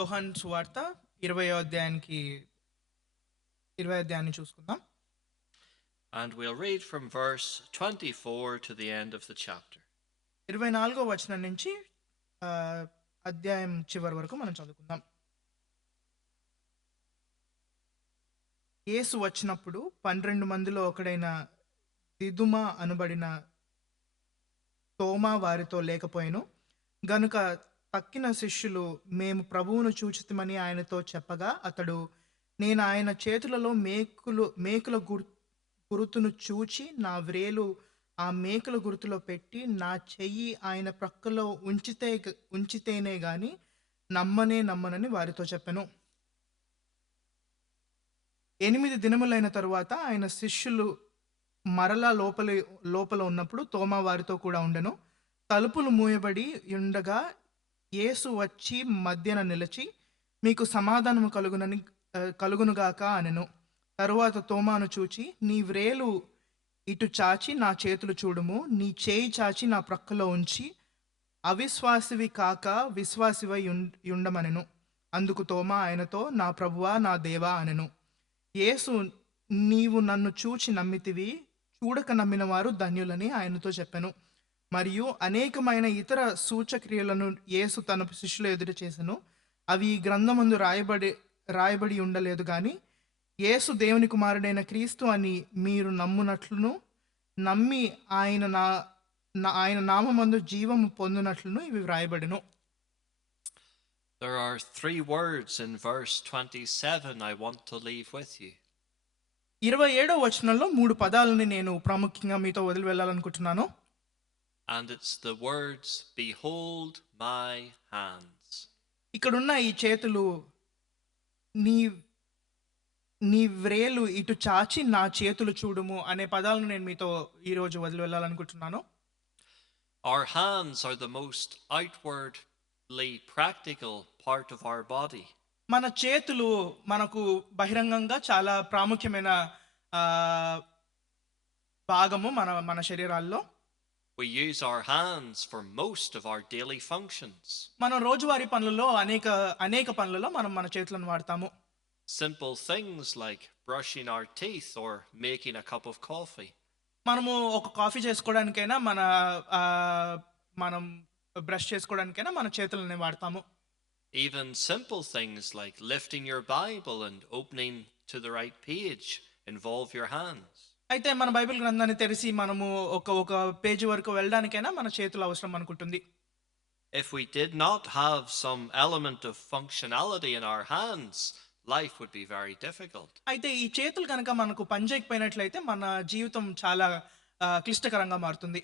యోహాను సువార్త 20వ అధ్యాయాన్ని చూసుకుందాం. And we'll read from verse 24 to the end of the chapter. 24వ వచనం నుంచి అధ్యాయం చివరి వరకు మనం చదువుకుందాం. యేసు వచ్చినప్పుడు 12 మందిలో ఒకడైన దిదుమ అనబడిన తోమా వారితో లేకపోయెను. గనుక తక్కిన శిష్యులు మేము ప్రభువును చూచితిమని ఆయనతో చెప్పగా, అతడు నేను ఆయన చేతులలో మేకుల గురుతును చూచి నా వ్రేలు ఆ మేకుల గుర్తులో పెట్టి నా చెయ్యి ఆయన ప్రక్కలో ఉంచితేనే గాని నమ్మనని వారితో చెప్పెను. 8 దినములైన తరువాత ఆయన శిష్యులు మరలా లోపల ఉన్నప్పుడు తోమా వారితో కూడా ఉండెను. తలుపులు మూయబడి ఉండగా యేసు వచ్చి మధ్యన నిలిచి, మీకు సమాధానము కలుగునుగాక అనెను. తరువాత తోమాను చూచి, నీ వ్రేలు ఇటు చాచి నా చేతులు చూడుము, నీ చేయి చాచి నా ప్రక్కలో ఉంచి అవిశ్వాసివి కాక విశ్వాసివై ఉండమనెను. అందుకు తోమా ఆయనతో, నా ప్రభువా నా దేవా అనెను. యేసు, నీవు నన్ను చూచి నమ్మితివి, చూడక నమ్మిన వారు ధన్యులని ఆయనతో చెప్పెను. మరియు అనేకమైన ఇతర సూచక్రియలను యేసు తన శిష్యుల ఎదుట చేసెను. అవి ఈ గ్రంథమందు రాయబడి ఉండలేదు గాని యేసు దేవుని కుమారుడైన క్రీస్తు అని మీరు నమ్మునట్లును, నమ్మి ఆయన నామమందు జీవము పొందునట్లును ఇవి వ్రాయబడెను. There are 3 words in verse 27 I want to leave with you. 27వ వచనంలో 3 పదాలని నేను ప్రాముఖ్యంగా మీతో వదిలి వెళ్ళాలనుకుంటున్నాను. And it's the words, behold my hands. ఇక్కడున్న ఈ చేతులు, నీ వ్రేలు ఇటు చాచి నా చేతులు చూడుము అనే పదాలను నేను మీతో ఈరోజు వదిలి వెళ్ళాలనుకుంటున్నాను. Our hands are the most outwardly practical part of our body. మన చేతులు మనకు బహిరంగంగా చాలా ప్రాముఖ్యమైన భాగము మన శరీరాల్లో. We use our hands for most of our daily functions. మనం రోజువారీ పనులలో అనేక పనులలో మనం మన చేతులను వాడతాము. Simple things like brushing our teeth or making a cup of coffee. మనము ఒక కాఫీ చేసుకోవడానికైనా మనం బ్రష్ చేసుకోవడానికైనా మన చేతులనే వాడతాము. Even simple things like lifting your Bible and opening to the right page involve your hands. అయితే మన బైబిల్ గ్రంథాన్ని తెరిచి మనము ఒక పేజీ వరకు వెళ్ళడానికైనా మన చేతులు అవసరం అనుకుంటుంది. If we did not have some element of functionality in our hands, life would be very difficult. అయితే ఈ చేతులు కనుక మనకు పనిచేయకపోయినట్లయితే మన జీవితం చాలా క్లిష్టకరంగా మారుతుంది.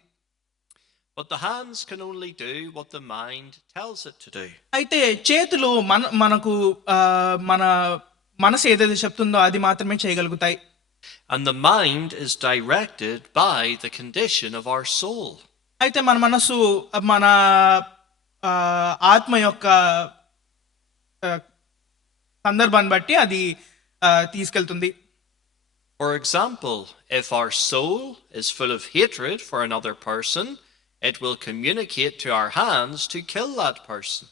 But the hands can only do what the mind tells it to do. అయితే చేతులు మనకు మన మనసు ఏదైతే చెప్తుందో అది మాత్రమే చేయగలుగుతాయి. And the mind is directed by the condition of our soul. అయితే మన మనసు మన ఆత్మ యొక్క సందర్భాన్ని బట్టి అది తీసుకెళ్తుంది. For example, if our soul is full of hatred for another person, it will communicate to our hands to kill that person.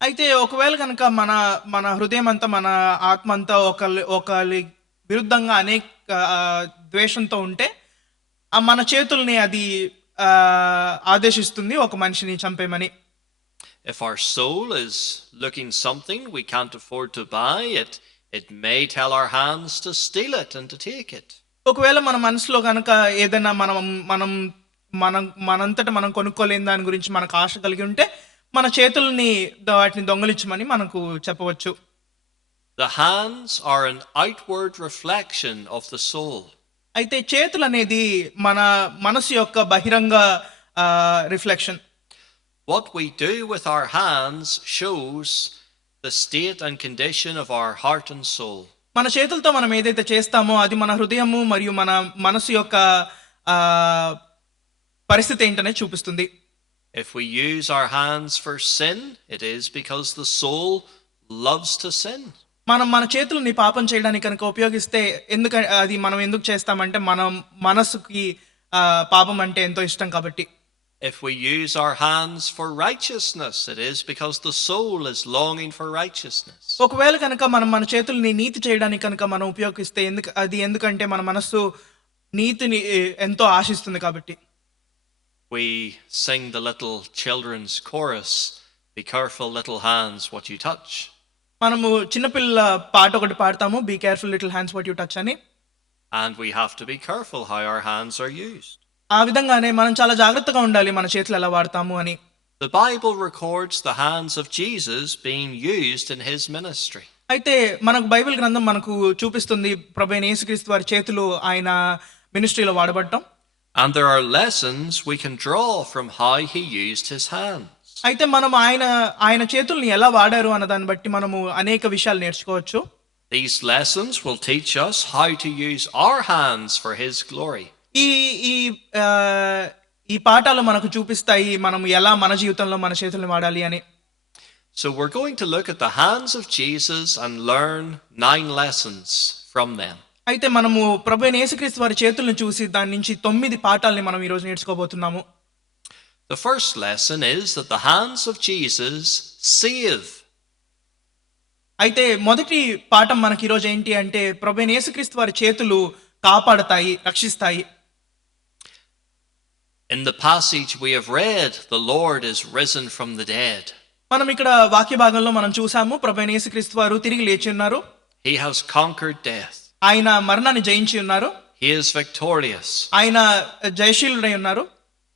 అయితే ఒకవేళ కనుక మన హృదయం అంతా మన ఆత్మ అంతా ఒకరి విరుద్ధంగా అనేక ద్వేషంతో ఉంటే మన చేతుల్ని అది ఆదేశిస్తుంది ఒక మనిషిని చంపేమని. If our soul is looking something we can't afford to buy, it may tell our hands to steal it and to take it. ఒకవేళ మన మనసులో కనుక ఏదైనా మనంతట మనం కొనుక్కోలేని దాని గురించి మనకు ఆశ కలిగి ఉంటే మన చేతుల్ని వాటిని దొంగలించమని మనకు చెప్పవచ్చు. The hands are an outward reflection of the soul. అయితే చేతులు అనేది మన మనసు యొక్క బహిరంగ reflection. What we do with our hands shows the state and condition of our heart and soul. మన చేతులతో మనం ఏదైతే చేస్తామో అది మన హృదయము మరియు మన మనసు యొక్క పరిస్థితి ఏంటనే చూపిస్తుంది. If we use our hands for sin, it is because the soul loves to sin. మనం మన చేతులని పాపం చేయడానికి కనుక ఉపయోగిస్తే మనం ఎందుకు చేస్తామంటే మన మనసుకి పాపం అంటే ఎంతో ఇష్టం కాబట్టి. if we use our hands for righteousness, it is because the soul is longing for righteousness. ఒకవేళ కనుక మనం మన చేతుల్ని నీతి చేయడానికి కనుక మనం ఉపయోగిస్తే ఎందుకంటే మన మనస్సు నీతిని ఎంతో ఆశిస్తుంది కాబట్టి. We sing the little children's chorus, be careful little hands what you touch. మనము చిన్నపిల్లల పాట ఒకటి పాడతాము, be careful little hands what you touch అని. And we have to be careful how our hands are used. ఆ విధంగానే మనం చాలా జాగ్రత్తగా ఉండాలి మన చేతులు ఎలా వాడతాము అని. The Bible records the hands of Jesus being used in his ministry. అయితే మనకు బైబిల్ గ్రంథం మనకు చూపిస్తుంది ప్రభువైన యేసుక్రీస్తు వారి చేతులు ఆయన మినిస్ట్రీలో వాడబడటం. And there are lessons we can draw from how he used his hands. అయితే మనం ఆయన చేతుల్ని ఎలా వాడారు అన్న దాన్ని బట్టి మనము అనేక విషయాలు నేర్చుకోవచ్చు. These lessons will teach us how to use our hands for his glory. ఈ పాఠాలు మనకు చూపిస్తాయి మనం ఎలా మన జీవితంలో మన చేతుల్ని వాడాలి అని. So we're going to look at the hands of Jesus and learn 9 lessons from them. అయితే మనము ప్రభువైన యేసుక్రీస్తు వారి చేతులను చూసి దాని నుంచి 9 పాఠాలని మనం ఈ రోజు నేర్చుకోబోతున్నాము. The first lesson is that the hands of Jesus save. అయితే మొదటి పాఠం మనకి ఈరోజు ఏంటి అంటే ప్రభువైన యేసుక్రీస్తు వారి చేతులు కాపాడతాయి, రక్షిస్తాయి. In the passage we have read, the Lord is risen from the dead. మనం ఇక్కడ వాక్య భాగంలో మనం చూసాము ప్రభువైన యేసుక్రీస్తు వారు తిరిగి లేచి ఉన్నారు. He has conquered death. ఆయన మరణాన్ని జయించి ఉన్నారు. He is victorious. ఆయన జయశీలుడై ఉన్నారు.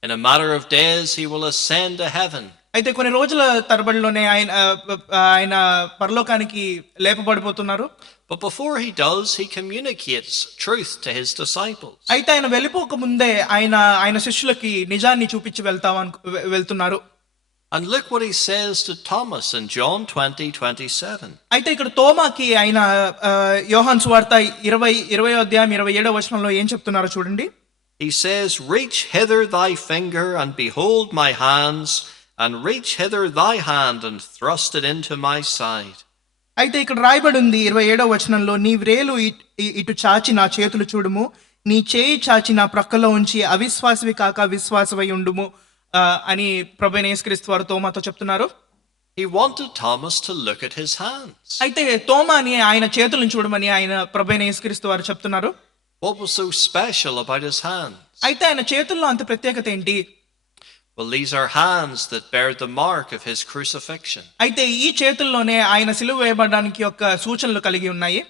In a matter of days he will ascend to heaven. అయితే కొన్ని రోజుల తరబడిలోనే ఆయన పరలోకానికి లేపబడిపోతున్నారు. But before he does, he communicates truth to his disciples. అయితే ఆయన వెళ్ళిపోక ముందే ఆయన శిష్యులకి నిజాన్ని చూపించి వెళ్తున్నారు. And look what he says to Thomas in John 20:27. అయితే ఇక్కడ తోమాకి ఆయన యోహాను సువార్త 20వ అధ్యాయం 27వ వచనంలో ఏం చెప్తున్నారో చూడండి. He says, "Reach hither thy finger and behold my hands, and reach hither thy hand and thrust it into my side." అయితే ఇక్కడ రాయబడి ఉంది 27వ వచనంలో, నీ వ్రేలు ఇటు చాచి నా చేతులు చూడుము, నీ చేయి చాచి నా ప్రక్కలో ఉంచి అవిశ్వాసవి కాక విశ్వాసవై ఉండుము అని ప్రభువైన యేసుక్రీస్తు వారు తోమాతో చెప్తున్నారు. He wanted Thomas to look at his hands. అయితే తోమాని ఆయన చేతులను చూడమని ఆయన ప్రభువైన యేసుక్రీస్తు వారు చెప్తున్నారు. What was so special about his hands? అయితే ఆయన చేతుల్లో అంత ప్రత్యేకత ఏంటి? Well, these are hands that bear the mark of his crucifixion. అయితే ఈ చేతుల్లోనే ఆయన సిలువ వేయబడడానికి యొక్క సూచనలు కలిగి ఉన్నాయి.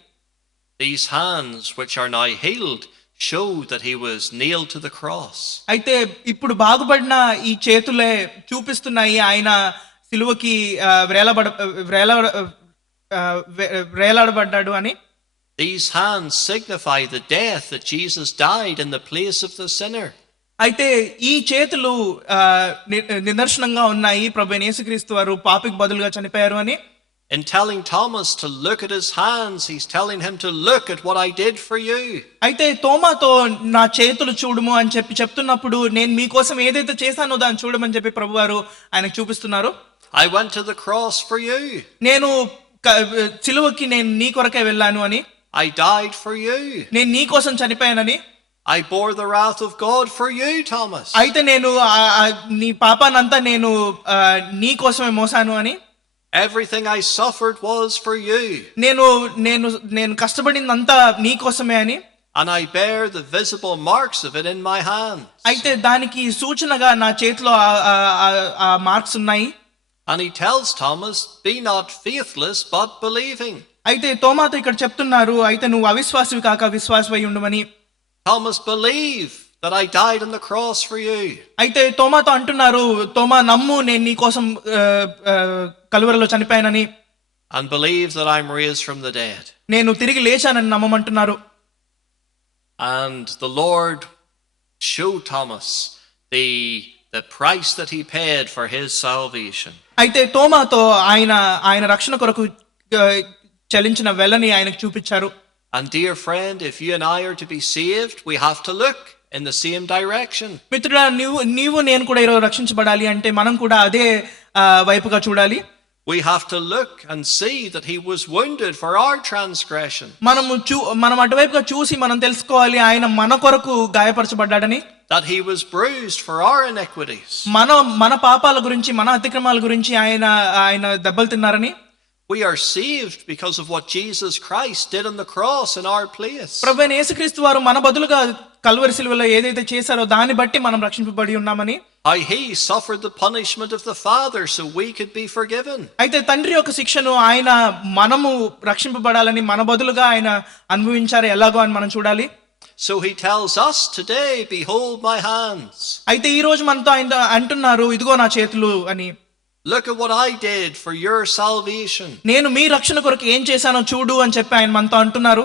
These hands, which are now healed, show that he was nailed to the cross. అయితే ఇప్పుడు బాగుపడిన ఈ చేతులే చూపిస్తున్నాయి ఆయన సిలువకి వేలాడబడ్డాడు అని. These hands signify the death that Jesus died in the place of the sinner. అయితే ఈ చేతులు నిదర్శనంగా ఉన్నాయి ప్రభువైన యేసుక్రీస్తు వారు పాపికి బదులుగా చనిపోయారు అని. In telling Thomas to look at his hands, he's telling him to look at what I did for you. అయితే తోమాతో నా చేతులు చూడుము అని చెప్తున్నప్పుడు నేను మీకోసం ఏదైతే చేశానో దాన్ని చూడమని చెప్పి ప్రభువారు ఆయనకు చూపిస్తున్నారు. I went to the cross for you. నేను సిలువకి నేను నీ కొరకే వెళ్ళాను అని. I died for you. నేను నీ కోసం చనిపోయానని. I bore the wrath of God for you, Thomas. అయితే నేను నీ పాపానంతా నేను నీ కోసమే మోసాను అని. Everything I suffered was for you. నేను కష్టపడిందంతా నీ కోసమే అని. And I bear the visible marks of it in my hand. అయితే దానికి సూచనగా నా చేతిలో ఆ మార్క్స్ ఉన్నాయి. And he tells Thomas, be not faithless but believing. అయితే తోమాతో ఇక్కడ చెప్తున్నారు, అయితే నువ్వు అవిశ్వాసివి కాక విశ్వాసవై ఉండమని. Thomas, believe that I died on the cross for you. అయితే తోమాతో అంటున్నారు, తోమా నమ్ము నేను నీ కోసం కలువరిలో చనిపోయానని. And believe that I'm raised from the dead. నేను తిరిగి లేచానని నమ్మమంటున్నారు. And the Lord showed Thomas the price that he paid for his salvation. అయితే తోమాతో ఆయన రక్షణ కొరకు చెల్లించిన వెలని ఆయనకు చూపించారు. And dear friend, if you and I are to be saved, we have to look in the same direction. మిత్రుడా, నీవు నేను కూడా ఈరోజు రక్షించబడాలి అంటే మనం కూడా అదే వైపుగా చూడాలి. We have to look and see that he was wounded for our transgression. మనం అటువైపుగా చూసి మనం తెలుసుకోవాలి ఆయన మన కొరకు గాయపరచబడ్డాడని. that he was bruised for our iniquities. మన పాపాల గురించి, మన అతిక్రమాల గురించి ఆయన దెబ్బలు తిన్నారని. We are saved because of what Jesus Christ did on the cross in our place. ప్రభువైన యేసుక్రీస్తు వారు మన బదులుగా కల్వరి సిలువలో ఏదైతే చేశారో దాన్ని బట్టి మనం రక్షింపబడి ఉన్నామని. How he suffered the punishment of the Father so we could be forgiven. అయితే తండ్రి యొక్క శిక్షను ఆయన మనము రక్షింపబడాలని మన బదులుగా ఆయన అనుభవించారు ఎలాగో అని మనం చూడాలి. So he tells us today, behold my hands. అయితే ఈ రోజు మనతో ఆయన అంటున్నారు, ఇదిగో నా చేతులు అని. Look at what I did for your salvation. నేను మీ రక్షణ కొరకు ఏం చేశానో చూడు అని చెప్పి ఆయన మనతో అంటున్నారు.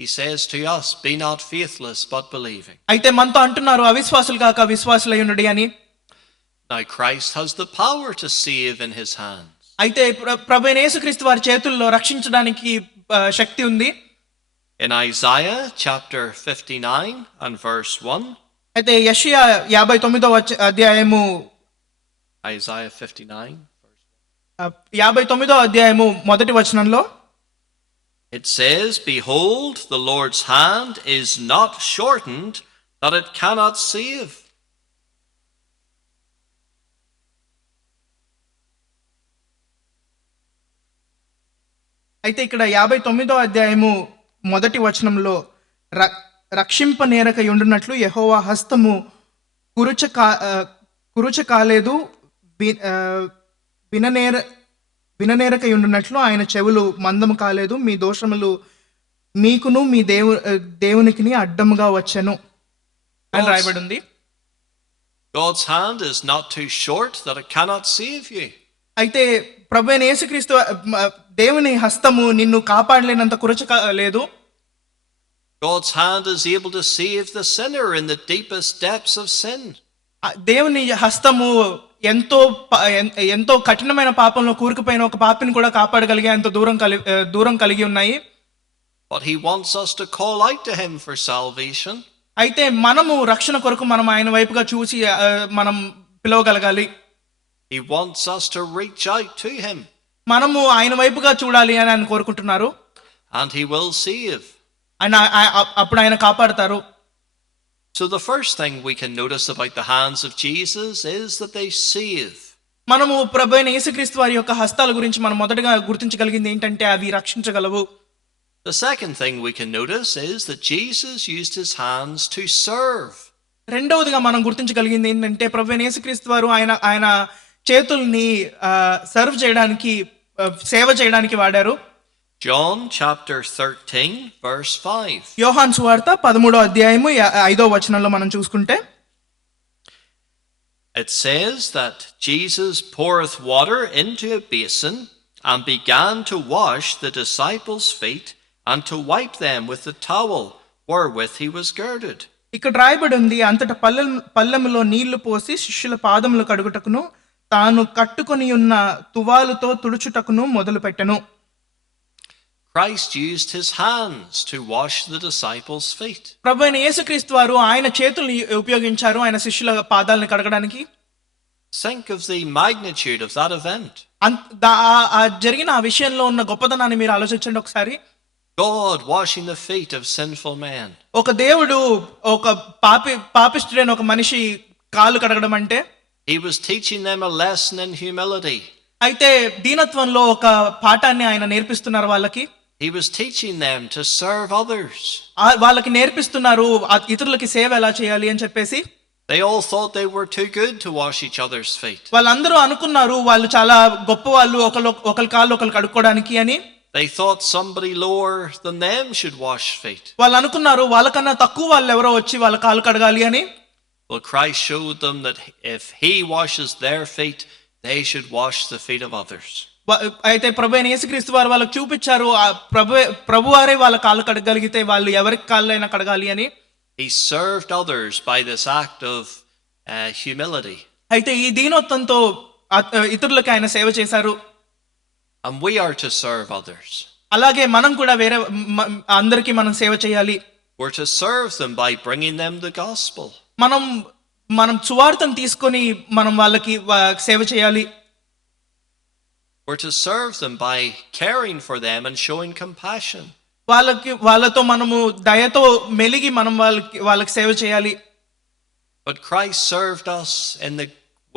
He says to us, be not faithless but believing. అయితే మనతో అంటున్నారు, అవిశ్వాసులు కాక విశ్వాసులై ఉండుడి అని. Now Christ has the power to save in his hands. అయితే ప్రభువైన యేసుక్రీస్తు వారి చేతుల్లో రక్షించడానికి శక్తి ఉంది. In Isaiah chapter 59 and verse 1. అయితే యెషయా 59వ అధ్యాయము Isaiah 59. 59వ అధ్యాయము మొదటి వచనంలో It says, behold, the Lord's hand is not shortened that it cannot save. అయితే ఇక్కడ 59వ అధ్యాయము మొదటి వచనంలో రక్షింప నేరక ఉండునట్లు యెహోవా హస్తము కురుచ కాలేదు, విననేరక ఉండునట్లు ఆయన చెవులు మందము కాలేదు, మీ దోషములు మీకును మీ దేవునికి అడ్డముగా వచ్చెను అని రాయబడి ఉంది. God's hand is not too short that it cannot save you. అయితే ప్రభువైన యేసుక్రీస్తు దేవుని హస్తము నిన్ను కాపాడలేనంత కురచ లేదు. God's hand is able to save the sinner in the deepest depths of sin. దేవుని హస్తము ఎంతో కఠినమైన పాపంలో కూరుకుపోయిన ఒక పాపిని కూడా కాపాడగలిగే అంత దూరం కలిగి ఉన్నాయి. But he wants us to call out to him for salvation. అయితే మనము రక్షణ కొరకు మనం ఆయన వైపుగా చూసి మనం పిలవగలగాలి. He wants us to reach out to him. మనము ఆయన వైపుగా చూడాలి అని ఆయన కోరుకుంటున్నారు. And he will save. అప్పుడు ఆయన కాపాడతారు. So the first thing we can notice about the hands of Jesus is that they save. మనము ప్రభువైన యేసుక్రీస్తు వారి యొక్క హస్తాల గురించి మనం మొదటగా గుర్తించగలిగింది ఏంటంటే అవి రక్షించగలవు. The second thing we can notice is that Jesus used his hands to serve. రెండవదిగా మనం గుర్తించగలిగింది ఏంటంటే ప్రభువైన యేసుక్రీస్తు వారు ఆయన చేతుల్ని సర్వ్ చేయడానికి, సేవ చేయడానికి వాడారు. John chapter 13 verse 5. యోహాను సువార్త 13వ అధ్యాయము 5వ వచనంలో మనం చూసుకుంటే It says that Jesus poureth water into a basin and began to wash the disciples' feet and to wipe them with the towel wherewith he was girded. ఇక్కడ రాయబడి ఉంది, అంతట పల్లెములో నీళ్లు పోసి శిష్యుల పాదములు కడుగుటకును తాను కట్టుకొని ఉన్న తువాలుతో తుడుచుటకును మొదలుపెట్టెను. Christ used his hands to wash the disciples' feet. ప్రభువైన యేసుక్రీస్తు వారు ఆయన చేతుల్ని ఉపయోగించారు ఆయన శిష్యుల పాదాలను కడగడానికి. Think of the magnitude of that event. జరిగిన ఆ విషయంలో ఉన్న గొప్పతనాన్ని మీరు ఆలోచించండి ఒకసారి. God washing the feet of sinful men. ఒక దేవుడు ఒక పాపిష్ఠుడైన ఒక మనిషి కాళ్ళు కడగడం అంటే He was teaching them a lesson in humility. అయితే దీనత్వంలో ఒక పాఠాన్ని ఆయన నేర్పిస్తున్నారు వాళ్ళకి. He was teaching them to serve others. వాళ్ళకి నేర్పిస్తున్నారు ఇతరులకి సేవ ఎలా చేయాలి అని చెప్పేసి. They all thought they were too good to wash each other's feet. వాళ్ళందరూ అనుకున్నారు వాళ్ళు చాలా గొప్ప వాళ్ళు ఒకరి కాళ్ళు ఒకరు కడుక్కోవడానికి అని. They thought somebody lower than them should wash feet. వాళ్ళు అనుకున్నారు వాళ్ళకన్నా తక్కువ వాళ్ళు ఎవరో వచ్చి వాళ్ళ కాళ్ళు కడగాలి అని. Well, Christ showed them that if he washes their feet, they should wash the feet of others. అయితే ప్రభువైన యేసుక్రీస్తు వారు వాళ్ళకి చూపించారు ప్రభువారే వాళ్ళ కాళ్ళు కడగలిగితే వాళ్ళు ఎవరికి కాళ్ళైనా కడగాలి అని. He served others by this act of humility. అయితే ఈ దీనత్వంతో ఇతరులకి ఆయన సేవ చేశారు. And we are to serve others. అలాగే మనం కూడా వేరే అందరికీ మనం సేవ చేయాలి. We're to serve them by bringing them the gospel. మనం సువార్తను తీసుకొని మనం వాళ్ళకి సేవ చేయాలి. We're to serve them by caring for them and showing compassion. వాళ్ళతో మనము దయతో మెలిగి మనం వాళ్ళకి సేవ చేయాలి. But Christ served us in the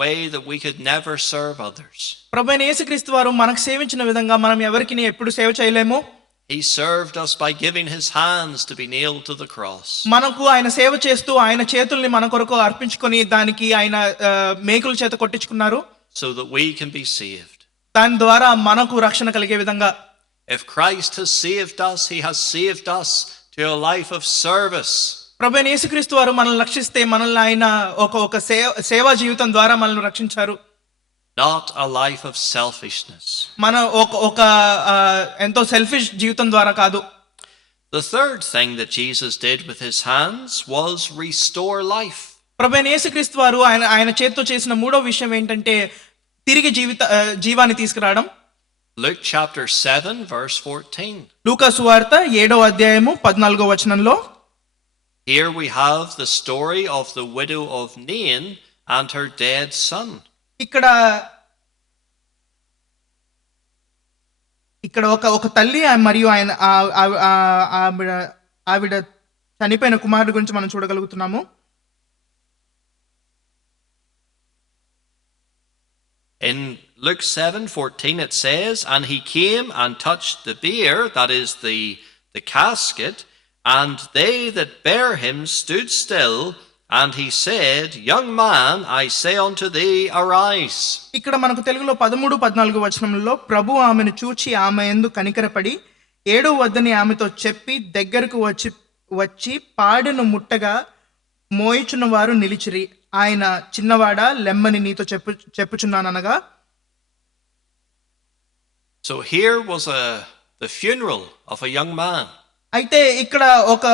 way that we could never serve others. ప్రభువైన యేసుక్రీస్తు వారు మనకు సేవించిన విధంగా మనం ఎవరికి ఎప్పుడు సేవ చేయలేము. He served us by giving his hands to be nailed to the cross. మనకు ఆయన సేవ చేస్తూ ఆయన చేతుల్ని మన కొరకు అర్పించుకొని దానికి ఆయన మేకుల చేత కొట్టించుకున్నారు. So that we can be saved. దాని ద్వారా మనకు రక్షణ కలిగే విధంగా. If Christ has saved us, he has saved us to a life of service. ప్రభువైన యేసుక్రీస్తు వారు మనల్ని రక్షిస్తే మనల్ని ఆయన ఒక సేవా జీవితం ద్వారా మనల్ని రక్షించారు. Not a life of selfishness. మన ఒక ఎంతో సెల్ఫిష్ జీవితం ద్వారా కాదు. The third thing that Jesus did with his hands was restore life. ప్రభువైన యేసుక్రీస్తు వారు ఆయన చేతితో చేసిన మూడో విషయం ఏంటంటే తిరిగి జీవాన్ని తీసుకురావడం. Luke chapter 7 verse 14. లూకా సువార్త 7వ అధ్యాయము 14వ వచనంలో Here we have the story of the widow of Nain and her dead son. ఇక్కడ ఒక తల్లి మరియు ఆయన ఆవిడ చనిపోయిన కుమారుడు గురించి మనం చూడగలుగుతున్నాము. In Luke 7:14 it says, and he came and touched the bier, that is the casket, and they that bare him stood still, and he said, young man, I say unto thee, arise. ఇక్కడ మనకు తెలుగులో 13-14 వచనంలో ప్రభు ఆమెను చూచి ఆమె యందు కనికరపడి 7 వద్దని ఆమెతో చెప్పి దగ్గరకు వచ్చి పాడెను ముట్టగా మోయిచున్న వారు నిలిచిరి. ఆయన చిన్నవాడా లెమ్మని నీతో చెప్పుచున్నాననగా. So here was the funeral of a young man. అయితే ఇక్కడ ఒక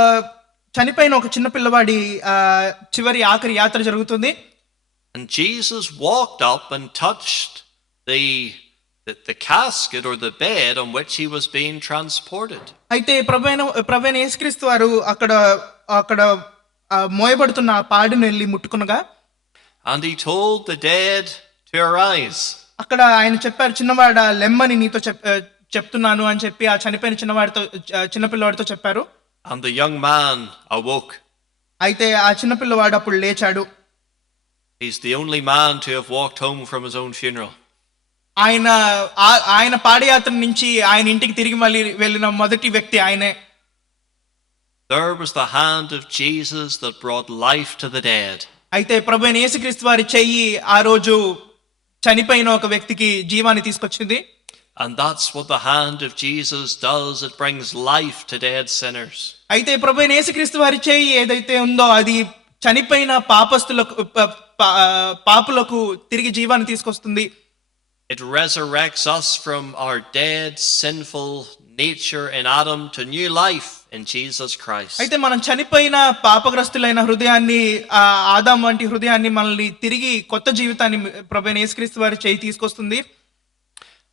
చనిపోయిన ఒక చిన్న పిల్లవాడి చివరి ఆఖరి యాత్ర జరుగుతుంది. And Jesus walked up and touched the casket or the bed on which he was being transported. అయితే ప్రభువైన యేసుక్రీస్తు వారు అక్కడ మోయబడుతున్న ఆ పాడును వెళ్ళి ముట్టుకునగా. And he told the dead to arise. అక్కడ ఆయన చెప్పారు, చిన్నవాడ లెమ్మని నీతో చెప్తున్నాను అని చెప్పి ఆ చనిపోయిన చిన్నపిల్లవాడితో చెప్పారు. And the young man awoke. అయితే ఆ చిన్నపిల్లవాడు అప్పుడు లేచాడు. He's the only man to have walked home from his own funeral. ఆయన పాదయాత్ర నుంచి ఆయన ఇంటికి తిరిగి మళ్ళీ వెళ్ళిన మొదటి వ్యక్తి ఆయనే. There was the hand of Jesus that brought life to the dead. అయితే ప్రభువైన యేసుక్రీస్తు వారి చెయ్యి ఆ రోజు చనిపోయిన ఒక వ్యక్తికి జీవాన్ని తీసుకొచ్చింది. And that's what the hand of Jesus does. It brings life to dead sinners. అయితే ప్రభువైన యేసుక్రీస్తు వారి చెయ్యి ఏదైతే ఉందో అది చనిపోయిన పాపులకు తిరిగి జీవాన్ని తీసుకొస్తుంది. It resurrects us from our dead, sinful nature in Adam to new life in Jesus Christ. అయితే మనం చనిపోయిన పాపగ్రస్తులైన హృదయాన్ని ఆదాం వంటి హృదయాన్ని మనల్ని తిరిగి కొత్త జీవితాన్ని ప్రభువైన యేసుక్రీస్తు వారి చెయ్యి తీసుకొస్తుంది.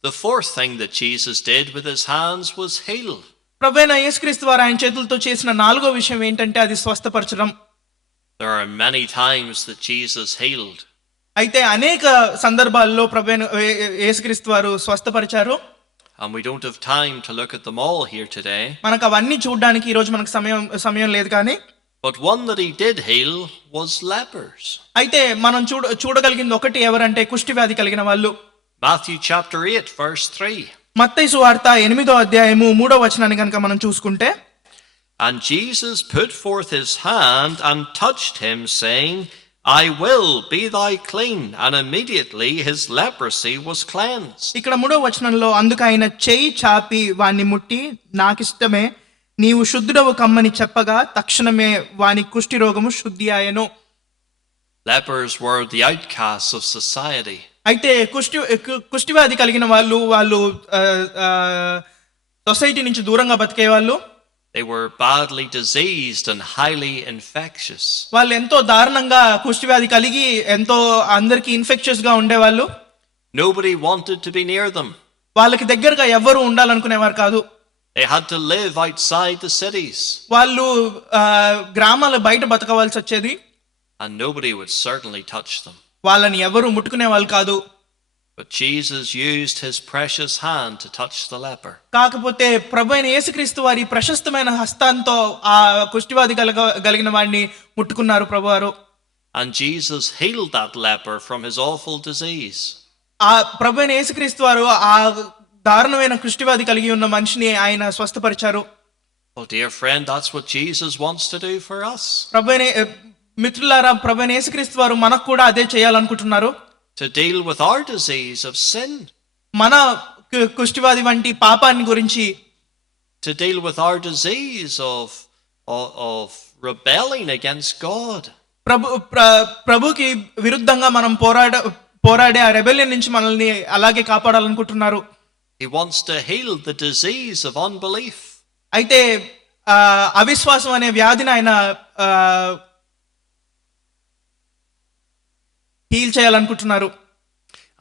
The fourth thing that Jesus did with his hands was heal. ప్రభువైన యేసుక్రీస్తు వారు ఆయన చేతులతో చేసిన నాలుగో విషయం ఏంటంటే అది స్వస్థపరచడం. There are many times that Jesus healed. అయితే అనేక సందర్భాల్లో ప్రభువైన యేసుక్రీస్తు వారు స్వస్థపరిచారు. And we don't have time to look at them all here today. మనకు అవన్నీ చూడడానికి ఈ రోజు మనకు సమయం లేదు కానీ. But one that he did heal was lepers. అయితే మనం చూడగలిగింది ఒకటి ఎవరంటే కుష్ఠవ్యాధి కలిగిన వాళ్ళు. Matthew chapter 8 verse 3. మత్తయి సువార్త 8వ అధ్యాయము 3వ వచనాన్ని గనుక మనం చూసుకుంటే, and Jesus put forth his hand and touched him, saying, I will be thy clean. And immediately his leprosy was cleansed. ఇక్కడ 3వ వచనంలో అందుకు ఆయన చెయ్యి చాపి వాణ్ణి ముట్టి నాకిష్టమే నీవు శుద్ధుడవు కమ్మని చెప్పగా తక్షణమే వాని కుష్టి రోగము శుద్ధి ఆయను. Lepers were the outcasts of society. అయితే కుష్టివ్యాధి కలిగిన వాళ్ళు సొసైటీ నుంచి దూరంగా బతికే వాళ్ళు. They were badly diseased and highly infectious. వాళ్ళు ఎంతో దారుణంగా కుష్టివ్యాధి కలిగి ఎంతో అందరికి ఇన్ఫెక్షస్ గా ఉండేవాళ్ళు. Nobody wanted to be near them. వాళ్ళకి దగ్గరగా ఎవరు ఉండాలనుకునేవారు కాదు. They had to live outside the cities. వాళ్ళు గ్రామాల బయట బతకవలసి వచ్చేది. And nobody would certainly touch them. వాళ్ళని ఎవరు ముట్టుకునే వాళ్ళు కాదు. But Jesus used his precious hand to touch the leper. కాకపోతే ప్రభువైన యేసుక్రీస్తు వారి ప్రశస్తమైన హస్తాంతో ఆ కుష్టివ్యాధి కలిగిన వాడిని ముట్టుకున్నారు ప్రభువారు. and Jesus healed that leper from his awful disease. ఆ ప్రభువైన యేసుక్రీస్తు వారు ఆ దారుణమైన కుష్ఠవ్యాధి కలిగి ఉన్న మనిషిని ఆయన స్వస్థపరిచారు. Well, dear friend, that's what Jesus wants to do for us. మిత్రులారా, ప్రభువైన యేసుక్రీస్తు వారు మనకు కూడా అదే చేయాలనుకుంటున్నారు. To deal with our disease of sin. మన కుష్ఠవ్యాధి వంటి పాపాన్ని గురించి, to deal with our disease of rebelling against God. ప్రభుకి విరుద్ధంగా మనం పోరాడే ఆ రెబెలియన్ నుంచి మనల్ని అలాగే కాపాడాలనుకుంటున్నారు. He wants to heal the disease of unbelief. అయితే అవిశ్వాసం అనే వ్యాధిని ఆయన హీల్ చేయాలనుకుంటున్నారు.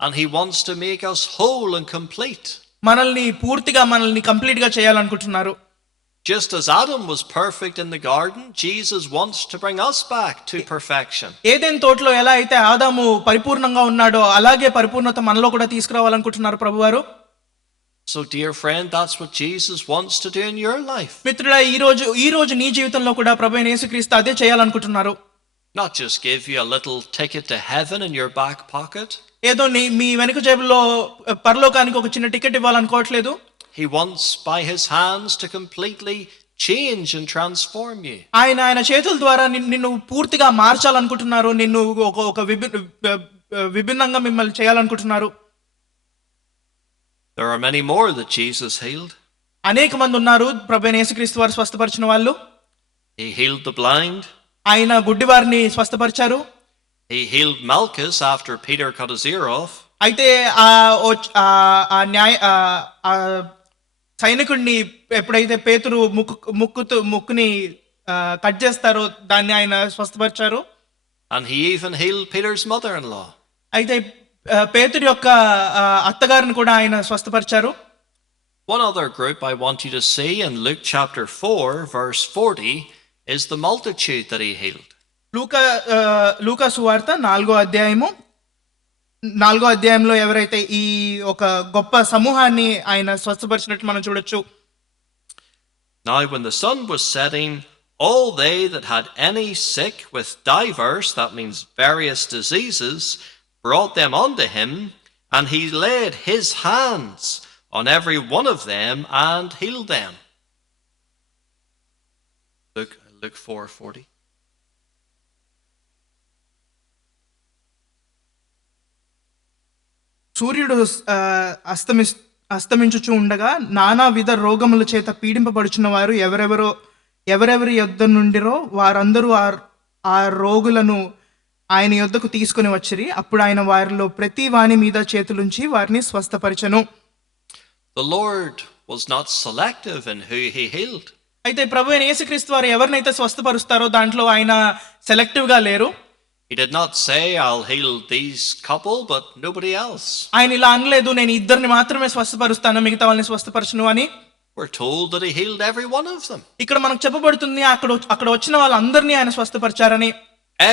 And he wants to make us whole and complete. మనల్ని కంప్లీట్ గా చేయాలనుకుంటున్నారు. Just as Adam was perfect in the garden, Jesus wants to bring us back to perfection. ఏదెన్ తోటలో ఎలా అయితే ఆదాము పరిపూర్ణంగా ఉన్నాడో అలాగే పరిపూర్ణత మనలో కూడా తీసుకురావాలనుకుంటున్నారు ప్రభువారు. So dear friend, that's what Jesus wants to do in your life. మిత్రుడా, ఈ రోజు నీ జీవితంలో కూడా ప్రభువైన యేసుక్రీస్తు అదే చేయాలనుకుంటున్నారు. Not just give you a little ticket to heaven in your back pocket. ఏదో మీ వెనుక జేబులో పరలోకానికి ఒక చిన్న ticket ఇవ్వాలనుకోవట్లేదు. He wants by his hands to completely change and transform you. ఆయన చేతుల ద్వారా నిన్ను పూర్తిగా మార్చాలనుకుంటున్నారు. నిన్ను ఒక విభిన్నంగా మిమ్మల్ని చేయాలనుకుంటున్నారు. There are many more that Jesus healed. అనేక మంది ఉన్నారు ప్రభువైన యేసుక్రీస్తు వారు స్వస్థపరిచిన వాళ్ళు. He healed the blind. ఆయన గుడ్డివారిని స్వస్థపరిచారు. He healed Malchus after Peter cut his ear off. అయితే సైనికుడిని ఎప్పుడైతే పేతురు ముక్కుని కట్ చేస్తారో దాన్ని ఆయన స్వస్థపరిచారు. And he even healed Peter's mother-in-law. అయితే పేతురు యొక్క అత్తగారిని కూడా ఆయన స్వస్థపరిచారు. One other group I want you to see in Luke chapter 4 verse 40 is the multitude that he healed. లూకా సువార్త 4వ అధ్యాయంలో ఎవరైతే ఈ ఒక గొప్ప సమూహాన్ని ఆయన స్వస్థపరిచినట్టు మనం చూడొచ్చు. Now when the sun was setting, all they that had any sick with divers, that means various diseases, brought them unto him, and he laid his hands on every one of them and healed them. Luke 4:40. సూర్యుడు అస్తమించుచు ఉండగా నానా విధ రోగముల చేత పీడింపబడుచున్న వారు ఎవరెవరి యొద్ద నుండిరో వారందరూ ఆ రోగులను ఆయన యొద్దకు తీసుకుని వచ్చిరి. అప్పుడు ఆయన వారిలో ప్రతి వాని మీద చేతులుంచి వారిని స్వస్థపరిచెను. The Lord was not selective in who he healed. అయితే ప్రభువైన యేసుక్రీస్తు వారు ఎవరినైతే స్వస్థపరుస్తారో దాంట్లో ఆయన సెలెక్టివ్ గా లేరు. He did not say, I'll heal these couple, but nobody else. ఆయన ఇలా అనలేదు, నేను ఇద్దరిని మాత్రమే స్వస్థపరుస్తాను, మిగతా వాళ్ళని స్వస్థపరచును అని. We're told that he healed every one of them. ఇక్కడ మనకు చెప్పబడుతుంది అక్కడ వచ్చిన వాళ్ళందరినీ ఆయన స్వస్థపరిచారని.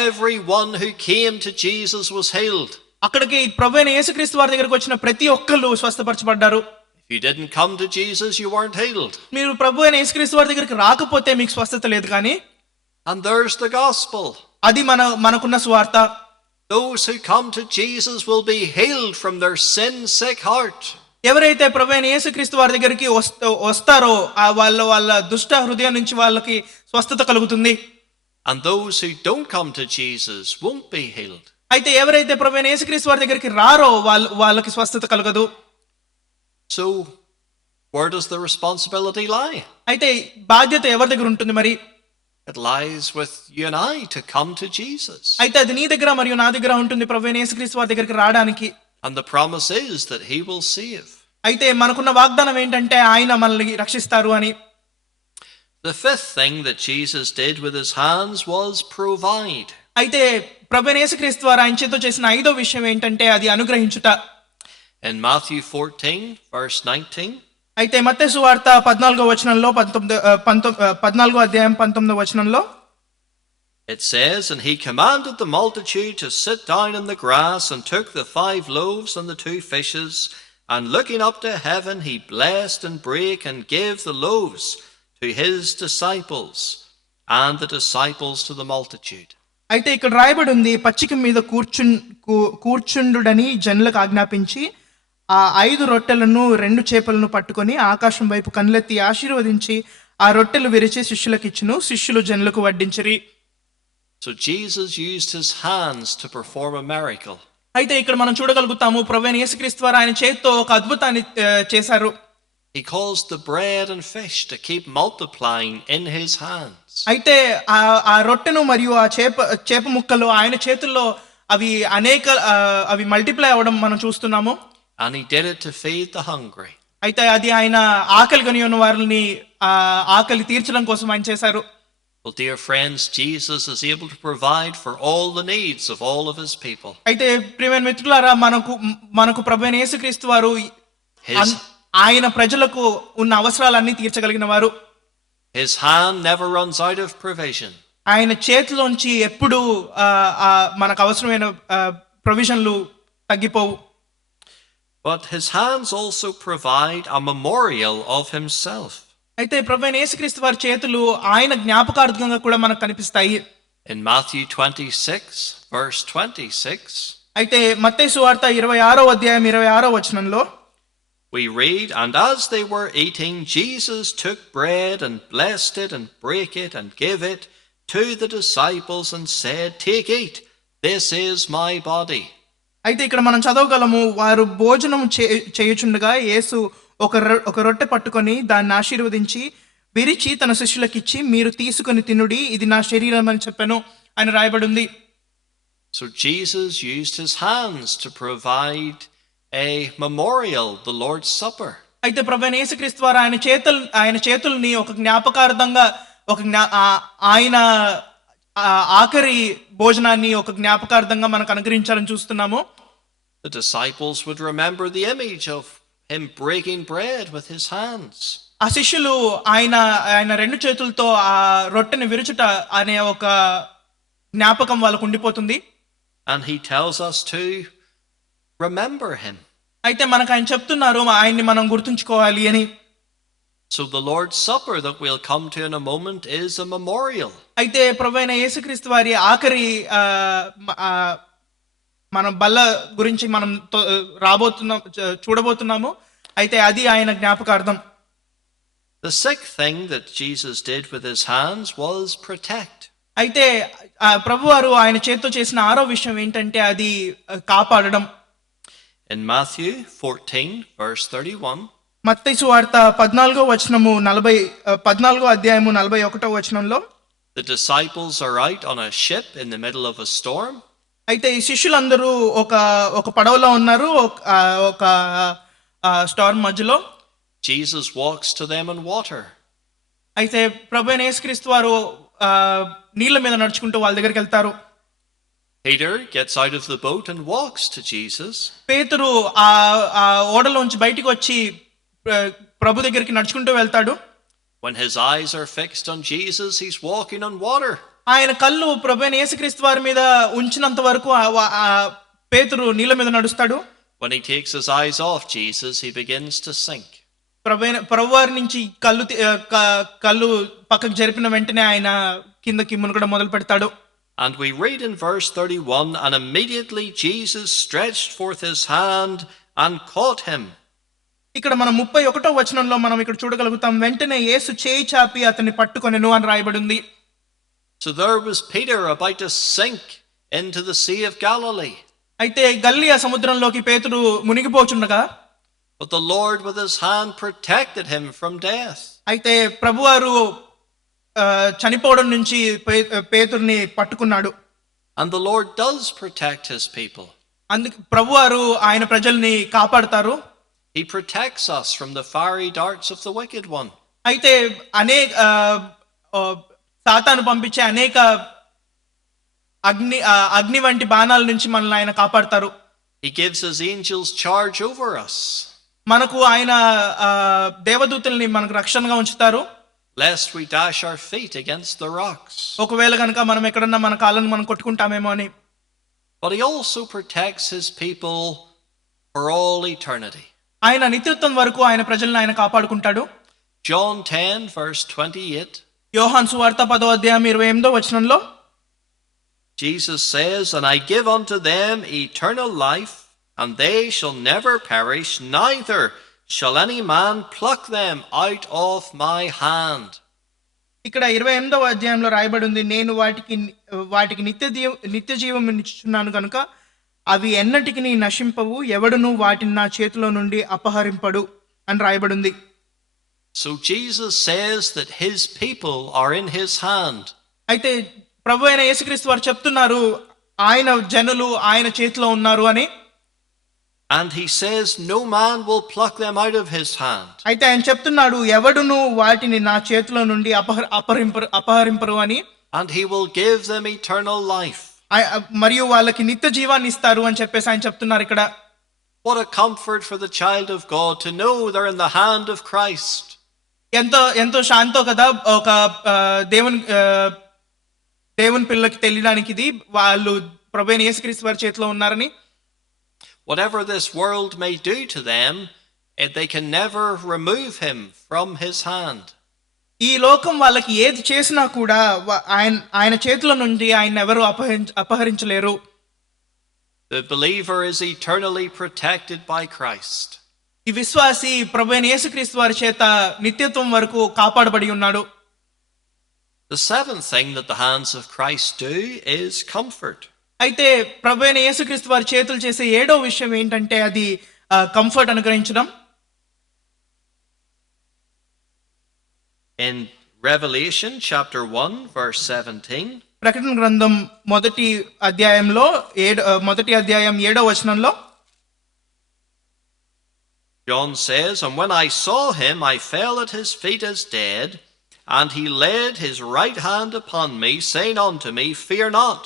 Everyone who came to Jesus was healed. అక్కడికి ప్రభువైన యేసుక్రీస్తు వారి దగ్గరికి వచ్చిన ప్రతి ఒక్కళ్ళు స్వస్థపరచబడ్డారు. If you didn't come to Jesus, you weren't healed. మీరు ప్రభువైన యేసుక్రీస్తు వారి దగ్గరికి రాకపోతే మీకు స్వస్థత లేదు. కానీ And there's the gospel. అది మనకున్న సువార్త. Those who come to Jesus will be healed from their sin-sick heart. ఎవరైతే ప్రభువైన యేసుక్రీస్తు వారి దగ్గరికి వస్తారో వాళ్ళ దుష్ట హృదయం నుంచి వాళ్ళకి స్వస్థత కలుగుతుంది. And those who don't come to Jesus won't be healed. అయితే ఎవరైతే ప్రభువైన యేసుక్రీస్తు వారి దగ్గరికి రారో వాళ్ళకి స్వస్థత కలగదు. So where does the responsibility lie? అయితే బాధ్యత ఎవరి దగ్గర ఉంటుంది మరి? It lies with you and I to come to Jesus. అయితే అది నీ దగ్గర మరియు నా దగ్గర ఉంటుంది ప్రభువైన యేసుక్రీస్తు వారి దగ్గరికి రావడానికి. And the promise is that he will save. అయితే మనకున్న వాగ్దానం ఏంటంటే ఆయన మనల్ని రక్షిస్తారు అని. The fifth thing that Jesus did with his hands was provide. అయితే ప్రభువైన యేసుక్రీస్తు వారు ఆయన చేతితో చేసిన 5వ విషయం ఏంటంటే అది అనుగ్రహించుట. In Matthew 14 verse 19. అయితే మత్తయి సువార్త 14వ అధ్యాయం 19వ వచనంలో It says, and he commanded the multitude to sit down in the grass, and took the 5 loaves and the 2 fishes, and looking up to heaven, he blessed and brake and gave the loaves to his disciples, and the disciples to the multitude. అయితే ఇక్కడ రాయబడి ఉంది, పచ్చిక మీద కూర్చుండుడని జనులకు ఆజ్ఞాపించి ఆ 5 రొట్టెలను 2 చేపలను పట్టుకొని ఆకాశం వైపు కన్నులెత్తి ఆశీర్వదించి ఆ రొట్టెలు విరిచి శిష్యులకిచ్చును, శిష్యులు జనులకు వడ్డించిరి. So Jesus used his hands to perform a miracle. అయితే ఇక్కడ మనం చూడగలుగుతాము, ప్రభువైన యేసుక్రీస్తు వారు ఆయన చేతితో ఒక అద్భుతాన్ని చేశారు. He caused the bread and fish to keep multiplying in his hands. అయితే ఆ రొట్టెను మరియు ఆ చేప ముక్కలు ఆయన చేతుల్లో అవి మల్టిప్లై అవ్వడం మనం చూస్తున్నాము. And he did it to feed the hungry. అయితే అది ఆయన ఆకలి కొని ఉన్న వారిని ఆకలి తీర్చడం కోసం ఆయన చేశారు. Well, dear friends, Jesus is able to provide for all the needs of all of his people. అయితే ప్రియమైన మిత్రులారా, మనకు ప్రభువైన యేసుక్రీస్తు వారు ఆయన ప్రజలకు ఉన్న అవసరాలన్నీ తీర్చగలిగిన వారు. His hand never runs out of provision. ఆయన చేతిలోంచి ఎప్పుడు మనకు అవసరమైన ప్రొవిజన్లు తగ్గిపోవు. But his hands also provide a memorial of himself. అయితే ప్రభువైన యేసుక్రీస్తు వారి చేతులు ఆయన జ్ఞాపకార్థంగా కూడా మనకు కనిపిస్తాయి. In Matthew 26, verse 26, అయితే మత్తయి సువార్త 26వ అధ్యాయం 26వ వచనంలో we read, "And as they were eating, Jesus took bread and blessed it and brake it and gave it to the disciples and said, 'Take, eat, this is my body.'" అయితే ఇక్కడ మనం చదవగలము, వారు భోజనం చేయుచుండగా యేసు ఒక రొట్టె పట్టుకొని దాన్ని ఆశీర్వదించి విరిచి తన శిష్యులకిచ్చి, మీరు తీసుకొని తినుడి, ఇది నా శరీరం అని చెప్పాను అని రాయబడి ఉంది. So Jesus used his hands to provide a memorial, the Lord's Supper. అయితే ప్రభువైన యేసుక్రీస్తు వారు ఆయన చేతుల్ని ఒక జ్ఞాపకార్థంగా ఆయన ఆఖరి భోజనాన్ని ఒక జ్ఞాపకార్థంగా మనకు అనుగ్రహించాలని చూస్తున్నాము. The disciples would remember the image of him breaking bread with his hands. ఆ శిష్యులు ఆయన 2 చేతులతో ఆ రొట్టెని విరుచుట అనే ఒక జ్ఞాపకం వాళ్ళకు ఉండిపోతుంది. And he tells us to remember him. అయితే మనకు ఆయన చెప్తున్నారు, ఆయన్ని మనం గుర్తుంచుకోవాలి అని. So the Lord's Supper that we'll come to in a moment is a memorial. అయితే ప్రభువైన యేసుక్రీస్తు వారి ఆఖరి మనం బల్ల గురించి మనం చూడబోతున్నాము. అయితే అది ఆయన జ్ఞాపకార్థం. The 6th thing that Jesus did with his hands was protect. అయితే ప్రభువారు ఆయన చేతితో చేసిన 6వ విషయం ఏంటంటే అది కాపాడడం. In Matthew 14, verse 31, మత్తయి సువార్త 14వ అధ్యాయము 41వ వచనంలో, the disciples are out on a ship in the middle of a storm. అయితే ఈ శిష్యులందరూ ఒక పడవలో ఉన్నారు, ఒక స్టార్మ్ మధ్యలో. Jesus walks to them in water. అయితే ప్రభువైన యేసుక్రీస్తు వారు నీళ్ళ మీద నడుచుకుంటూ వాళ్ళ దగ్గరికి వెళ్తారు. Peter gets out of the boat and walks to Jesus. పేతురు ఆ ఓడలోంచి బయటికి వచ్చి ప్రభు దగ్గరికి నడుచుకుంటూ వెళ్తాడు. When his eyes are fixed on Jesus, he's walking on water. ఆయన కళ్ళు ప్రభువైన యేసుక్రీస్తు వారి మీద ఉంచినంత వరకు పేతురు నీళ్ళ మీద నడుస్తాడు. When he takes his eyes off Jesus, he begins to sink. ప్రభువారి నుంచి కళ్ళు పక్కకు జరిపిన వెంటనే ఆయన కిందకి మునగడం మొదలు పెడతాడు. And we read in verse 31, "And immediately Jesus stretched forth his hand and caught him." ఇక్కడ మనం 31వ వచనంలో మనం ఇక్కడ చూడగలుగుతాం, వెంటనే యేసు చేయి చాపి అతన్ని పట్టుకొనెను అని రాయబడి ఉంది. So there was Peter about to sink into the Sea of Galilee. అయితే గలిలయ సముద్రంలోకి పేతురు మునిగిపోచుండగా, But the Lord with his hand protected him from death. అయితే ప్రభువారు చనిపోవడం నుంచి పేతురుని పట్టుకున్నాడు. And the Lord does protect his people. అందుకు ప్రభువారు ఆయన ప్రజల్ని కాపాడతారు. He protects us from the fiery darts of the wicked one. అయితే సాతాను పంపించే అనేక అగ్ని వంటి బాణాల నుంచి మనల్ని ఆయన కాపాడతారు. He gives his angels charge over us, మనకు ఆయన దేవదూతల్ని మనకు రక్షణగా ఉంచుతారు, lest we dash our feet against the rocks. ఒకవేళ కనుక మనం ఎక్కడన్నా మన కాళ్ళను మనం కొట్టుకుంటామేమో అని. But he also protects his people for all eternity. ఆయన నిత్యత్వం వరకు ఆయన ప్రజల్ని ఆయన కాపాడుకుంటాడు. John 10, verse 28, యోహాను సువార్త 10వ అధ్యాయం 28వ వచనంలో, Jesus says, "And I give unto them eternal life, and they shall never perish, neither shall any man pluck them out of my hand." ఇక్కడ 28వ అధ్యాయంలో రాయబడి ఉంది, నేను వాటికి నిత్య జీవం ఇచ్చుచున్నాను కనుక అవి ఎన్నటికి నశింపవు, ఎవడును వాటిని నా చేతిలో నుండి అపహరింపడు అని రాయబడి ఉంది. So Jesus says that his people are in his hand. అయితే ప్రభు అయిన యేసుక్రీస్తు వారు చెప్తున్నారు ఆయన జనులు ఆయన చేతిలో ఉన్నారు అని. And he says no man will pluck them out of his hand. అయితే ఆయన చెప్తున్నాడు ఎవడును వాటిని నా చేతిలో నుండి అపహరింపరు అని. And he will give them eternal life. మరియు వాళ్ళకి నిత్య జీవాన్ని ఇస్తారు అని చెప్పేసి ఆయన చెప్తున్నారు ఇక్కడ. What a comfort for the child of God to know they're in the hand of Christ. ఎంతో శాంతో కదా ఒక దేవుని పిల్లకి తెలియడానికి ఇది, వాళ్ళు ప్రభువైన యేసుక్రీస్తు వారి చేతిలో ఉన్నారని. Whatever this world may do to them, they can never remove him from his hand. ఈ లోకం వాళ్ళకి ఏది చేసినా కూడా ఆయన చేతిలో నుండి ఆయన ఎవరు అపహరించలేరు. The believer is eternally protected by Christ. ఈ విశ్వాసి ప్రభువైన యేసుక్రీస్తు వారి చేత నిత్యత్వం వరకు కాపాడబడి ఉన్నాడు. The seventh thing that the hands of Christ do is comfort. అయితే ప్రభువైన యేసుక్రీస్తు వారి చేతులు చేసే 7వ విషయం ఏంటంటే అది comfort అనుగ్రహించడం. In Revelation chapter 1 verse 17, ప్రకటన గ్రంథం మొదటి అధ్యాయం 7వ వచనంలో John says, "And when I saw him, I fell at his feet as dead, and he laid his right hand upon me, saying unto me, Fear not,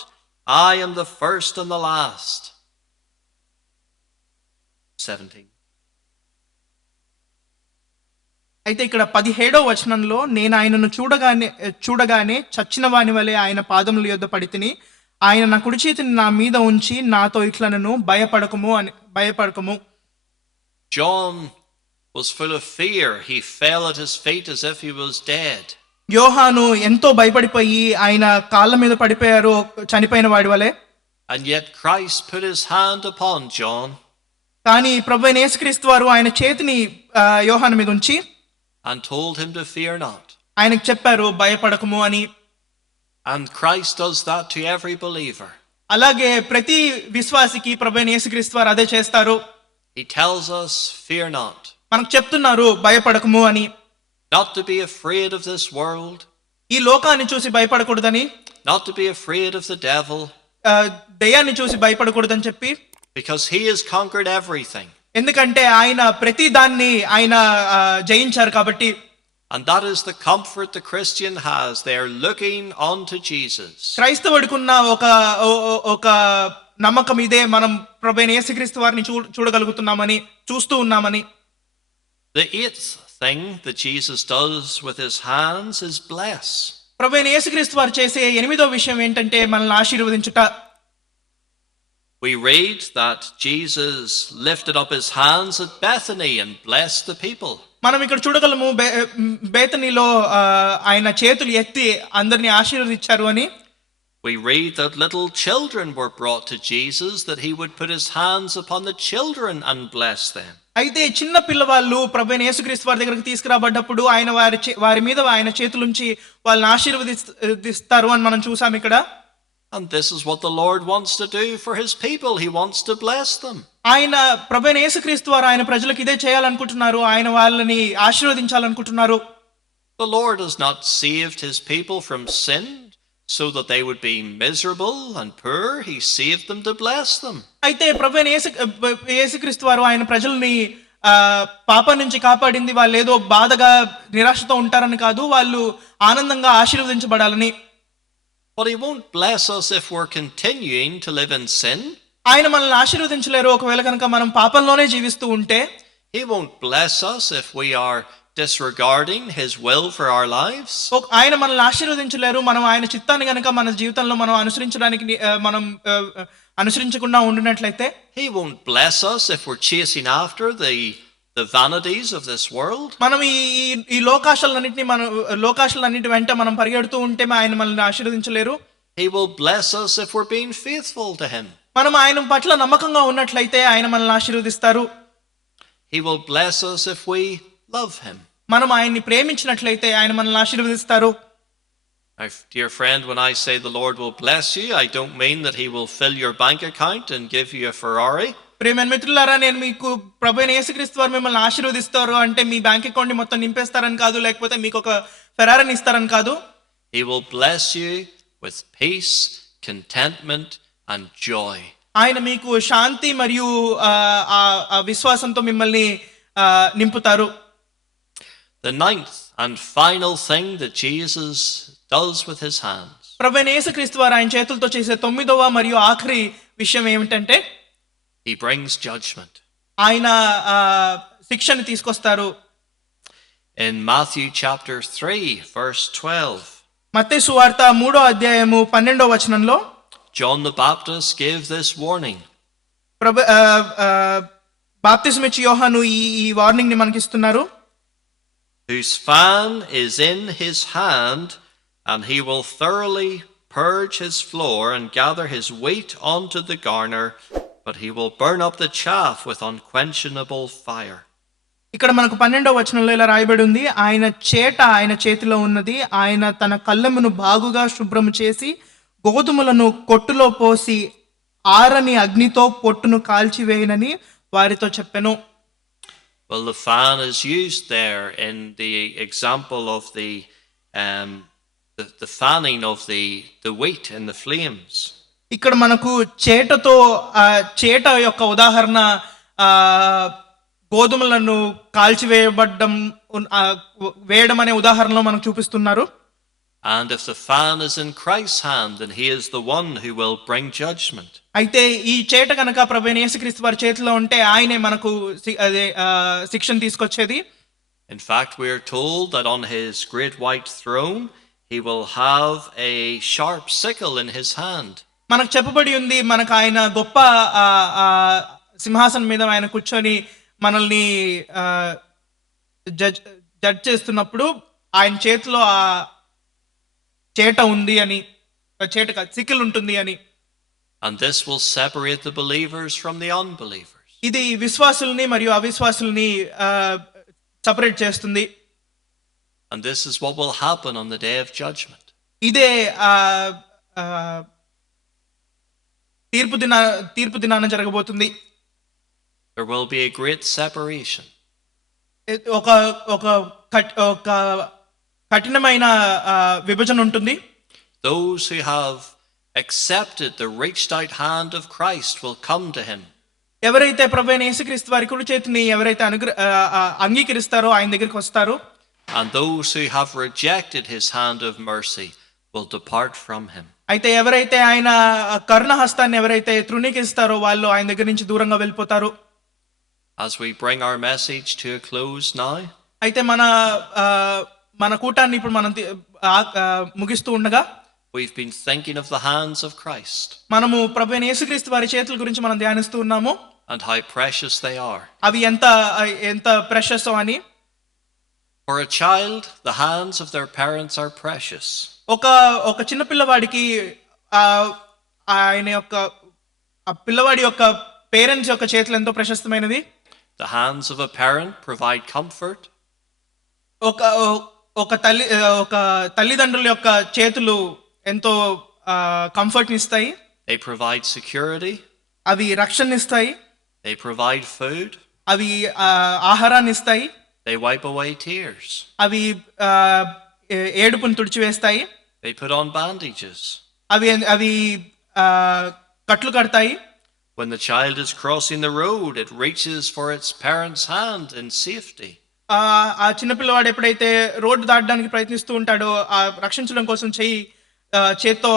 I am the first and the last." 17. అయితే ఇక్కడ 17వ వచనంలో నేను ఆయనను చూడగానే చచ్చిన వాని వలె ఆయన పాదముల యొద్ద పడితిని, ఆయన నా కుడి చేతిని నా మీద ఉంచి నాతో ఇట్లనను భయపడకము. John was full of fear. He fell at his feet as if he was dead. యోహాను ఎంతో భయపడిపోయి ఆయన కాళ్ళ మీద పడిపోయారు చనిపోయిన వాడి వలె. And yet Christ put his hand upon John. కానీ ప్రభువైన యేసుక్రీస్తు వారు ఆయన చేతిని యోహాను మీద ఉంచి and told him to fear not. ఆయనకు చెప్పారు భయపడకము అని. And Christ does that to every believer. అలాగే ప్రతి విశ్వాసికి ప్రభువైన యేసుక్రీస్తు వారు అదే చేస్తారు. He tells us, fear not. మనకు చెప్తున్నారు భయపడకము అని. Not to be afraid of this world. ఈ లోకాన్ని చూసి భయపడకూడదని. Not to be afraid of the devil. దయ్యాన్ని చూసి భయపడకూడదని చెప్పి. Because he has conquered everything. ఎందుకంటే ఆయన ప్రతి దాన్ని ఆయన జయించారు కాబట్టి. And that is the comfort the Christian has. They are looking unto Jesus. క్రైస్తవుడికున్న ఒక నమ్మకం ఇదే, మనం ప్రభువైన యేసుక్రీస్తు వారిని చూడగలుగుతున్నామని, చూస్తూ ఉన్నామని. The eighth thing that Jesus does with his hands is bless. ప్రభువైన యేసుక్రీస్తు వారు చేసే 8వ విషయం ఏంటంటే మనల్ని ఆశీర్వదించుట. We read that Jesus lifted up his hands at Bethany and blessed the people. మనం ఇక్కడ చూడగలము బేతనీలో ఆయన చేతులు ఎత్తి అందరిని ఆశీర్వదించారు అని. We read that little children were brought to Jesus, that he would put his hands upon the children and bless them. అయితే చిన్న పిల్లవాళ్ళు ప్రభువైన యేసుక్రీస్తు వారి దగ్గరికి తీసుకురాబడ్డప్పుడు ఆయన వారి మీద ఆయన చేతులుంచి వాళ్ళని ఆశీర్వదిస్తారు అని మనం చూసాం ఇక్కడ. And this is what the Lord wants to do for his people. He wants to bless them. ఆయన ప్రభువైన యేసుక్రీస్తు వారు ఆయన ప్రజలకు ఇదే చేయాలనుకుంటున్నారు. ఆయన వాళ్ళని ఆశీర్వదించాలనుకుంటున్నారు. The Lord has not saved his people from sin so that they would be miserable and poor. He saved them to bless them. అయితే ప్రభువైన యేసుక్రీస్తు వారు ఆయన ప్రజల్ని పాపం నుంచి కాపాడింది వాళ్ళు ఏదో బాధగా నిరాశతో ఉంటారని కాదు, వాళ్ళు ఆనందంగా ఆశీర్వదించబడాలని. But he won't bless us if we're continuing to live in sin. ఆయన మనల్ని ఆశీర్వదించలేరు ఒకవేళ కనుక మనం పాపంలోనే జీవిస్తూ ఉంటే. He won't bless us if we are disregarding his will for our lives. ఆయన మనల్ని ఆశీర్వదించలేరు మనం ఆయన చిత్తాన్ని కనుక మన జీవితంలో మనం అనుసరించకుండా ఉండినట్లయితే. He won't bless us if we're chasing after the vanities of this world. మనం ఈ లోకాశలన్నిటి వెంట మనం పరిగెడుతూ ఉంటే ఆయన మనల్ని ఆశీర్వదించలేరు. He will bless us if we're being faithful to Him. మనం ఆయన పట్ల నమ్మకంగా ఉన్నట్లయితే ఆయన మనల్ని ఆశీర్వదిస్తారు. He will bless us if we love Him. మనం ఆయన్ని ప్రేమించినట్లయితే ఆయన మనల్ని ఆశీర్వదిస్తారు. My dear friend, when I say the Lord will bless you, I don't mean that He will fill your bank account and give you a Ferrari. ప్రియమైన మిత్రులారా, నేను మీకు ప్రభువైన యేసుక్రీస్తు వారు మిమ్మల్ని ఆశీర్వదిస్తారు అంటే మీ బ్యాంక్ అకౌంట్ ని మొత్తం నింపేస్తారని కాదు, లేకపోతే మీకు ఒక ఫెరారీని ఇస్తారని కాదు. He will bless you with peace, contentment and joy. ఆయన మీకు శాంతి మరియు విశ్వాసంతో మిమ్మల్ని నింపుతారు. The ninth and final thing that Jesus does with His hands. ప్రభువైన యేసుక్రీస్తు వారు ఆయన చేతులతో చేసే 9వ మరియు ఆఖరి విషయం ఏమిటంటే He brings judgment. ఆయన శిక్షని తీసుకొస్తారు. In Matthew chapter 3 verse 12, మత్తయి సువార్త 3వ అధ్యాయము 12వ వచనంలో John the Baptist gave this warning. బాప్తిస్మ ఇచ్చి యోహాను ఈ వార్నింగ్ ని మనకి ఇస్తున్నారు. Whose fan is in his hand, and he will thoroughly purge his floor and gather his wheat onto the garner, but he will burn up the chaff with unquenchable fire. ఇక్కడ మనకు 12వ వచనంలో ఇలా రాయబడి ఉంది, ఆయన చేతిలో ఉన్నది, ఆయన తన కళ్ళెమును బాగుగా శుభ్రము చేసి గోధుమలను కొట్టులో పోసి ఆరని అగ్నితో పొట్టును కాల్చివేయనని వారితో చెప్పెను. Well, the fan is used there in the example of the fanning of the wheat in the flames. ఇక్కడ మనకు చేట యొక్క ఉదాహరణ గోధుమలను వేయడం అనే ఉదాహరణలో మనకు చూపిస్తున్నారు. And if the fan is in Christ's hand, then He is the one who will bring judgment. అయితే ఈ చేట కనుక ప్రభువైన యేసుక్రీస్తు వారి చేతిలో ఉంటే ఆయనే మనకు శిక్షను తీసుకొచ్చేది. In fact, we are told that on His great white throne, He will have a sharp sickle in His hand. మనకు చెప్పబడి ఉంది, మనకు ఆయన గొప్ప సింహాసనం మీద ఆయన కూర్చొని మనల్ని జడ్జ్ చేస్తున్నప్పుడు ఆయన చేతిలో ఆ చేట ఉంది అని, సికిల్ ఉంటుంది అని. And this will separate the believers from the unbelievers. ఇది విశ్వాసుల్ని మరియు అవిశ్వాసుల్ని సెపరేట్ చేస్తుంది. And this is what will happen on the day of judgment. ఇదే తీర్పు దినాన జరగబోతుంది. There will be a great separation. ఒక కఠినమైన విభజన ఉంటుంది. Those who have accepted the reached out hand of Christ will come to Him. ఎవరైతే ప్రభువైన యేసుక్రీస్తు వారి కుడి చేతిని ఎవరైతే అంగీకరిస్తారో ఆయన దగ్గరికి వస్తారు. And those who have rejected His hand of mercy will depart from Him. అయితే ఎవరైతే ఆయన కరుణ హస్తాన్ని ఎవరైతే తృణీకరిస్తారో వాళ్ళు ఆయన దగ్గర నుంచి దూరంగా వెళ్ళిపోతారు. As we bring our message to a close now, అయితే మన కూటాన్ని ఇప్పుడు మనం ముగిస్తూ ఉండగా we've been thinking of the hands of Christ. మనము ప్రభువైన యేసుక్రీస్తు వారి చేతుల గురించి మనం ధ్యానిస్తూ ఉన్నాము. And how precious they are. అవి ఎంత ప్రెషస్ అని. For a child, the hands of their parents are precious. ఒక చిన్న పిల్లవాడికి ఆయన యొక్క పిల్లవాడి యొక్క పేరెంట్స్ యొక్క చేతులు ఎంతో ప్రశస్తమైనది. The hands of a parent provide comfort. ఒక తల్లిదండ్రుల యొక్క చేతులు ఎంతో కంఫర్ట్ ఇస్తాయి. They provide security. అవి రక్షణ ఇస్తాయి. They provide food. అవి ఆహారాన్ని ఇస్తాయి. They wipe away tears. అవి ఏడుపును తుడిచివేస్తాయి. They put on bandages. అవి కట్లు కడతాయి. When the child is crossing the road, it reaches for its parent's hand in safety. ఆ చిన్నపిల్లవాడు ఎప్పుడైతే రోడ్డు దాటడానికి ప్రయత్నిస్తూ ఉంటాడో ఆ రక్షించడం కోసం చేత్తో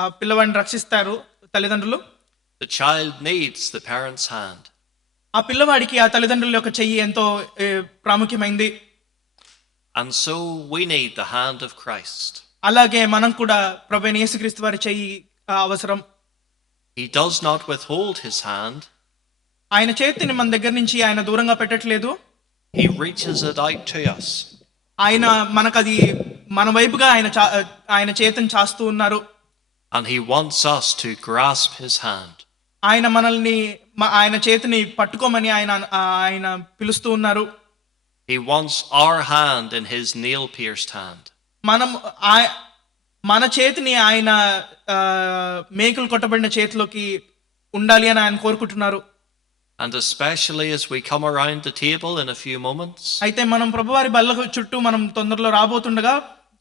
ఆ పిల్లవాడిని రక్షిస్తారు తల్లిదండ్రులు. The child needs the parent's hand. ఆ పిల్లవాడికి ఆ తల్లిదండ్రుల యొక్క చెయ్యి ఎంతో ప్రాముఖ్యమైంది. And so we need the hand of Christ. అలాగే మనం కూడా ప్రభువైన యేసుక్రీస్తు వారి చెయ్యి అవసరం. He does not withhold His hand. ఆయన చేతిని మన దగ్గర నుంచి ఆయన దూరంగా పెట్టట్లేదు. He reaches it out to us. ఆయన మనకు అది మన వైపుగా ఆయన చేతిని చాస్తూ ఉన్నారు. And he wants us to grasp his hand. ఆయన మనల్ని ఆయన చేతిని పట్టుకోమని ఆయన పిలుస్తూ ఉన్నారు. He wants our hand in his nail-pierced hand. మన చేతిని ఆయన మేకులు కొట్టబడిన చేతిలోకి ఉండాలి అని ఆయన కోరుకుంటున్నారు. And especially as we come around the table in a few moments, అయితే మనం ప్రభువారి బల్ల చుట్టూ మనం తొందరలో రాబోతుండగా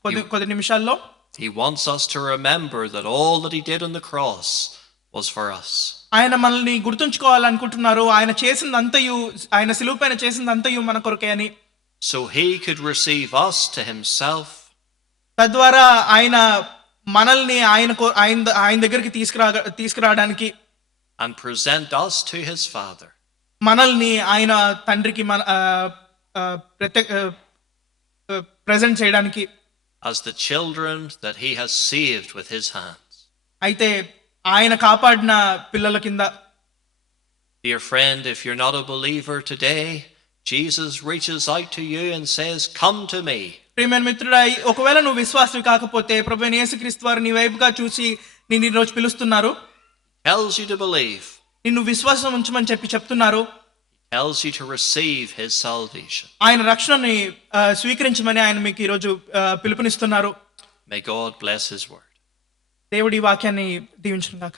కొద్ది నిమిషాల్లో he wants us to remember that all that he did on the cross was for us. ఆయన మనల్ని గుర్తుంచుకోవాలనుకుంటున్నారు. ఆయన చేసిందంతయు, ఆయన సిలువ పైన చేసిందంతయు మన కొరకే అని. So he could receive us to himself. తద్వారా ఆయన మనల్ని ఆయన దగ్గరికి తీసుకురావడానికి And present us to his Father. మనల్ని ఆయన తండ్రికి ప్రెజెంట్ చేయడానికి, As the children that he has saved with his hands. అయితే ఆయన కాపాడిన పిల్లల కింద. Dear friend, if you're not a believer today, Jesus reaches out to you and says, "Come to me." ప్రియమైన మిత్రుడా, ఒకవేళ నువ్వు విశ్వాసవి కాకపోతే ప్రభువైన యేసుక్రీస్తు వారు నీ వైపుగా చూసి నిన్ను ఈ రోజు పిలుస్తున్నారు. Tells you to believe. నిన్ను విశ్వాసం ఉంచమని చెప్తున్నారు. Tells you to receive his salvation. ఆయన రక్షణని స్వీకరించమని ఆయన మీకు ఈరోజు పిలుపునిస్తున్నారు. May God bless his word. దేవుడి వాక్యాన్ని దీవించును గాక.